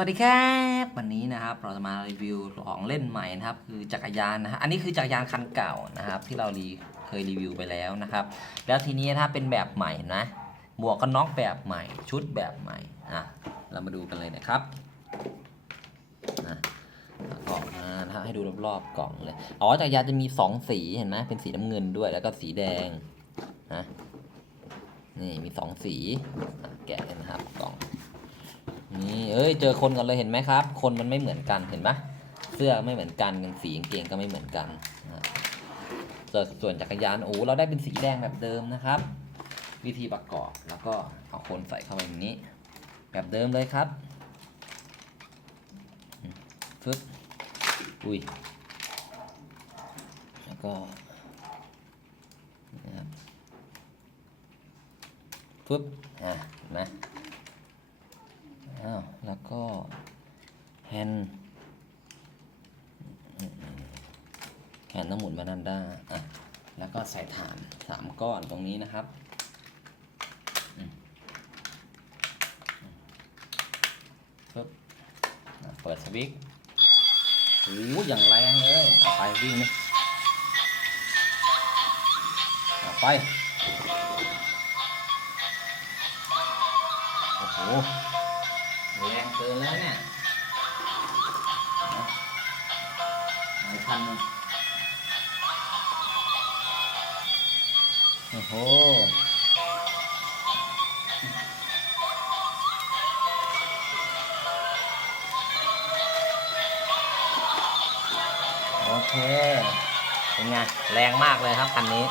วัสดีครับวันนี้นะครับเราจะมารีวิวของเล่นใหม่นะครับคือจักรยานนะฮะอันนี้คือจักรยานคันเก่านะครับที่เรารีเคยรีวิวไปแล้วนะครับ แล้วทีนี้ถ้าเป็นแบบใหม่นะหมวกกันน็อกแบบใหม่ ชุดแบบใหม่นะเรามาดูกันเลยนะครับนะกล่องนะฮะให้ดูรอบๆกล่องเลยอ๋อจักรยานจะมีสองสีเห็นไหมเป็นสีน้ำเงินด้วยแล้วก็สีแดงนะนี่มีสองสีแกะนะครับ เอ้ยเจอคนกันเลยเห็นไหมครับ คนมันไม่เหมือนกันเห็นปะเสื้อไม่เหมือนกันกางสีกางเกงก็ไม่เหมือนกันส่วนส่วนจักรยานโอ้เราได้เป็นสีแดงแบบเดิมนะครับ วิธีประกอบแล้วก็เอาคนใส่เข้าไปอย่างนี้ แบบเดิมเลยครับฟึบอุ้ยแล้วก็ฟึบอะเห็นไหม อ้าวแล้วก็แฮนด์แฮนด์ต้องหมุนมาด้านด้าอะแล้วก็ใส่ฐานสามก้อนตรงนี้นะครับปึ๊บเปิดสวิตช์โอ้โหอย่างแรงเลยเไปวิ่งเลยเอาไป โอ้โห แรงเกินแล้วเนี่ยหลายพันเลยโอ้โหโอเค เป็นไง แรงมากเลยครับคันนี้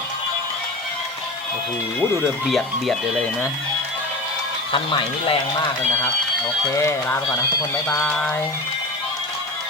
โอ้โห ดูเดือเบียด เบียดเลยนะ คันใหม่นี่แรงมากเลยนะครับ โอเค ลาไปก่อนนะทุกคน บ๊ายบาย